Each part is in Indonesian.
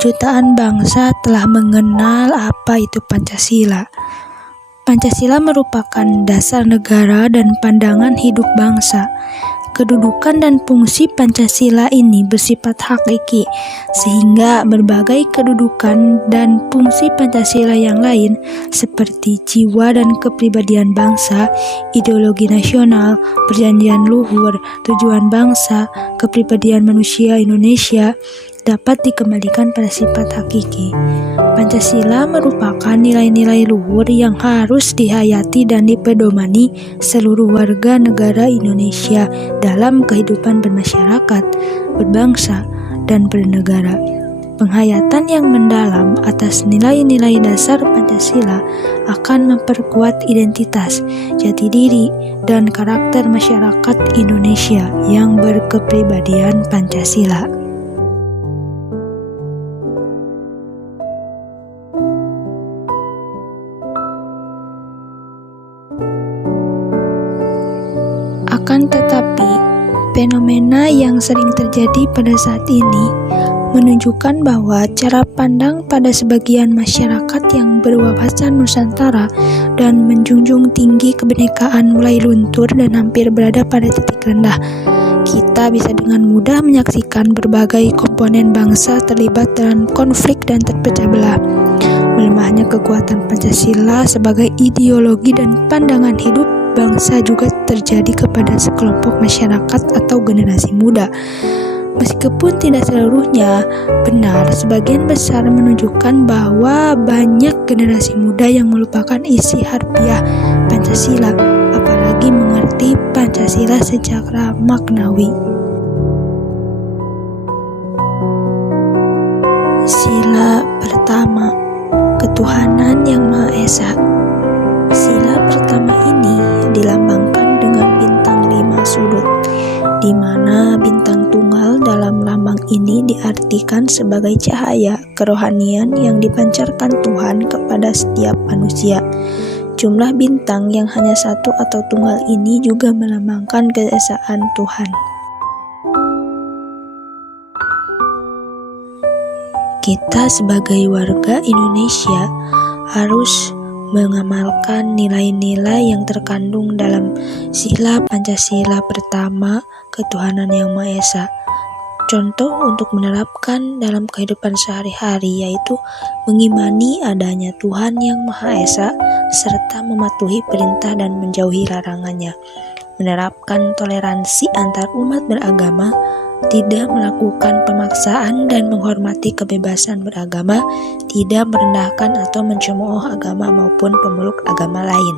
jutaan bangsa telah mengenal apa itu Pancasila. Pancasila merupakan dasar negara dan pandangan hidup bangsa. Kedudukan dan fungsi Pancasila ini bersifat hakiki, sehingga berbagai kedudukan dan fungsi Pancasila yang lain seperti jiwa dan kepribadian bangsa, ideologi nasional, perjanjian luhur, tujuan bangsa, kepribadian manusia Indonesia dapat dikembalikan pada sifat hakiki. Pancasila merupakan nilai-nilai luhur yang harus dihayati dan dipedomani seluruh warga negara Indonesia dalam kehidupan bermasyarakat, berbangsa, dan bernegara. Penghayatan yang mendalam atas nilai-nilai dasar Pancasila akan memperkuat identitas, jati diri, dan karakter masyarakat Indonesia yang berkepribadian Pancasila. Akan tetapi, fenomena yang sering terjadi pada saat ini menunjukkan bahwa cara pandang pada sebagian masyarakat yang berwawasan Nusantara dan menjunjung tinggi kebinekaan mulai luntur dan hampir berada pada titik rendah. Kita bisa dengan mudah menyaksikan berbagai komponen bangsa terlibat dalam konflik dan terpecah belah. Melemahnya kekuatan Pancasila sebagai ideologi dan pandangan hidup bangsa juga terjadi kepada sekelompok masyarakat atau generasi muda. Meskipun tidak seluruhnya benar, sebagian besar menunjukkan bahwa banyak generasi muda yang melupakan isi harfiah Pancasila, apalagi mengerti Pancasila secara maknawi. Sila pertama, ketuhanan yang Maha Esa. Sila pertama ini dilambangkan dengan bintang 5 sudut, di mana bintang tunggal dalam lambang ini diartikan sebagai cahaya kerohanian yang dipancarkan Tuhan kepada setiap manusia. Jumlah bintang yang hanya satu atau tunggal ini juga melambangkan keesaan Tuhan. Kita sebagai warga Indonesia harus mengamalkan nilai-nilai yang terkandung dalam sila Pancasila pertama, ketuhanan yang Maha Esa. Contoh untuk menerapkan dalam kehidupan sehari-hari yaitu mengimani adanya Tuhan yang Maha Esa serta mematuhi perintah dan menjauhi larangannya. Menerapkan toleransi antar umat beragama, tidak melakukan pemaksaan dan menghormati kebebasan beragama, tidak merendahkan atau mencemooh agama maupun pemeluk agama lain.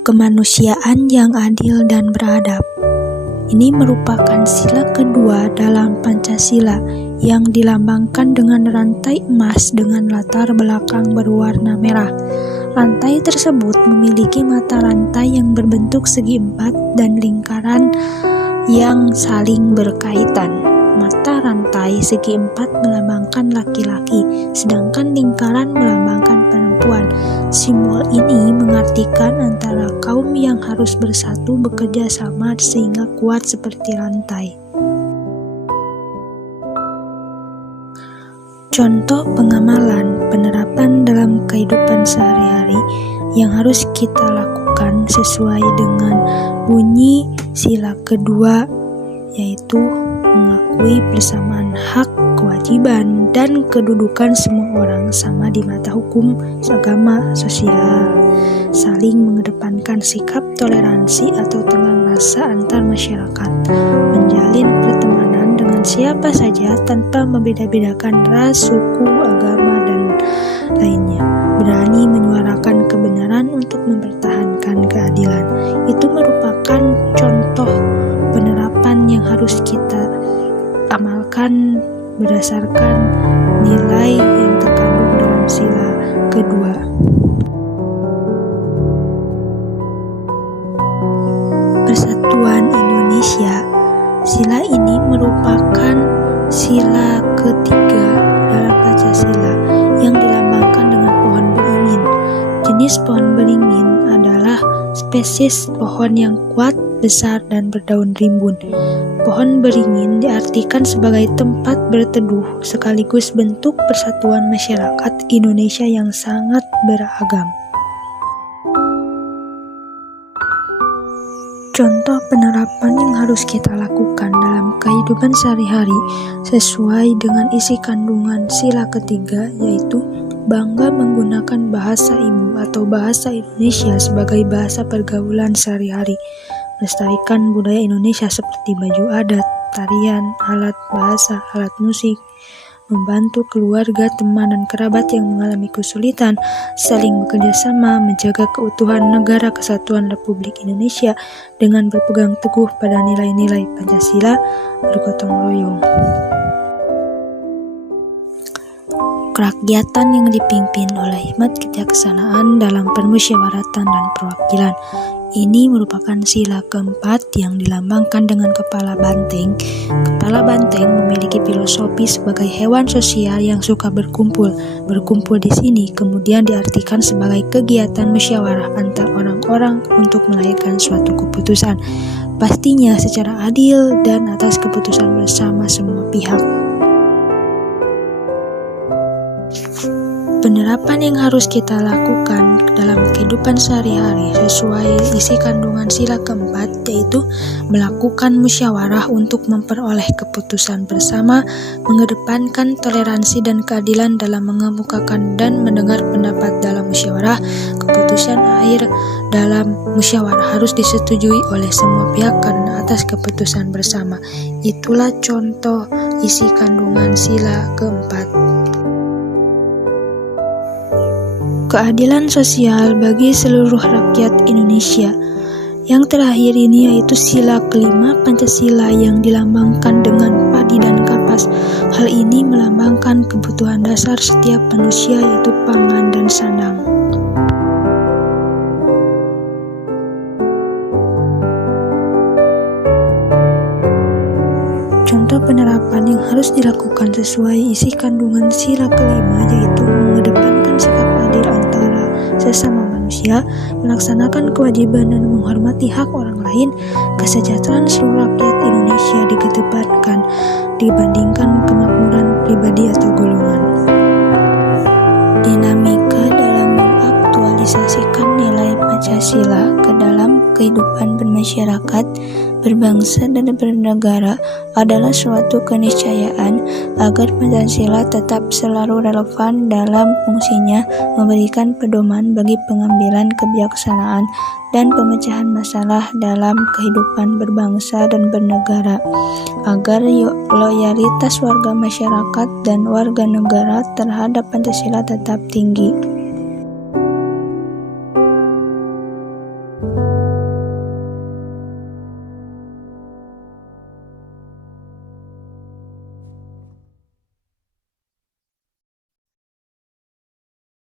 Kemanusiaan yang adil dan beradab. Ini merupakan sila kedua dalam Pancasila yang dilambangkan dengan rantai emas dengan latar belakang berwarna merah. Rantai tersebut memiliki mata rantai yang berbentuk segi empat dan lingkaran yang saling berkaitan. Mata rantai segi empat melambangkan laki-laki, sedangkan lingkaran melambangkan perempuan. Simbol ini mengartikan antara kaum yang harus bersatu bekerja sama sehingga kuat seperti rantai. Contoh pengamalan penerapan dalam kehidupan sehari-hari yang harus kita lakukan sesuai dengan bunyi sila kedua, yaitu mengakui persamaan hak, kewajiban, dan kedudukan semua orang sama di mata hukum, agama, sosial. Saling mengedepankan sikap toleransi atau tenggang rasa antar masyarakat. Menjalin pertemanan dengan siapa saja tanpa membeda-bedakan ras, suku, agama, dan lainnya. Berani menyuarakan kebenaran untuk mempertahankan keadilan. Itu merupakan contoh penerapan yang harus kita amalkan berdasarkan nilai yang terkandung dalam sila kedua. Persatuan Indonesia. Sila ini merupakan sila ketiga dalam Pancasila yang dilambangkan dengan pohon beringin. Jenis pohon beringin adalah spesies pohon yang kuat, besar, dan berdaun rimbun. Pohon beringin diartikan sebagai tempat berteduh sekaligus bentuk persatuan masyarakat Indonesia yang sangat beragam. Contoh penerapan yang harus kita lakukan dalam kehidupan sehari-hari sesuai dengan isi kandungan sila ketiga, yaitu bangga menggunakan bahasa ibu atau bahasa Indonesia sebagai bahasa pergaulan sehari-hari, melestarikan budaya Indonesia seperti baju adat, tarian, alat bahasa, alat musik, membantu keluarga, teman, dan kerabat yang mengalami kesulitan, saling bekerja sama, menjaga keutuhan negara kesatuan Republik Indonesia dengan berpegang teguh pada nilai-nilai Pancasila, bergotong royong. Kerakyatan yang dipimpin oleh hikmat kebijaksanaan dalam permusyawaratan dan perwakilan. Ini merupakan sila keempat yang dilambangkan dengan kepala banteng. Kepala banteng memiliki filosofi sebagai hewan sosial yang suka berkumpul. Berkumpul di sini kemudian diartikan sebagai kegiatan musyawarah antar orang-orang untuk melahirkan suatu keputusan. Pastinya secara adil dan atas keputusan bersama semua pihak. Penerapan yang harus kita lakukan dalam kehidupan sehari-hari sesuai isi kandungan sila keempat, yaitu melakukan musyawarah untuk memperoleh keputusan bersama, mengedepankan toleransi dan keadilan dalam mengemukakan dan mendengar pendapat dalam musyawarah. Keputusan akhir dalam musyawarah harus disetujui oleh semua pihak karena atas keputusan bersama. Itulah contoh isi kandungan sila keempat. Keadilan sosial bagi seluruh rakyat Indonesia. Yang terakhir ini yaitu sila kelima Pancasila yang dilambangkan dengan padi dan kapas. Hal ini melambangkan kebutuhan dasar setiap manusia, yaitu pangan dan sandang. Contoh penerapan yang harus dilakukan sesuai isi kandungan sila kelima, yaitu mengedepankan sikap adil antara sesama manusia, melaksanakan kewajiban dan menghormati hak orang lain, kesejahteraan seluruh rakyat Indonesia dikedepankan dibandingkan kemakmuran pribadi atau golongan. Dinamika dalam mengaktualisasikan nilai Pancasila ke dalam kehidupan bermasyarakat, berbangsa, dan bernegara adalah suatu keniscayaan agar Pancasila tetap selalu relevan dalam fungsinya memberikan pedoman bagi pengambilan kebijaksanaan dan pemecahan masalah dalam kehidupan berbangsa dan bernegara, agar loyalitas warga masyarakat dan warga negara terhadap Pancasila tetap tinggi.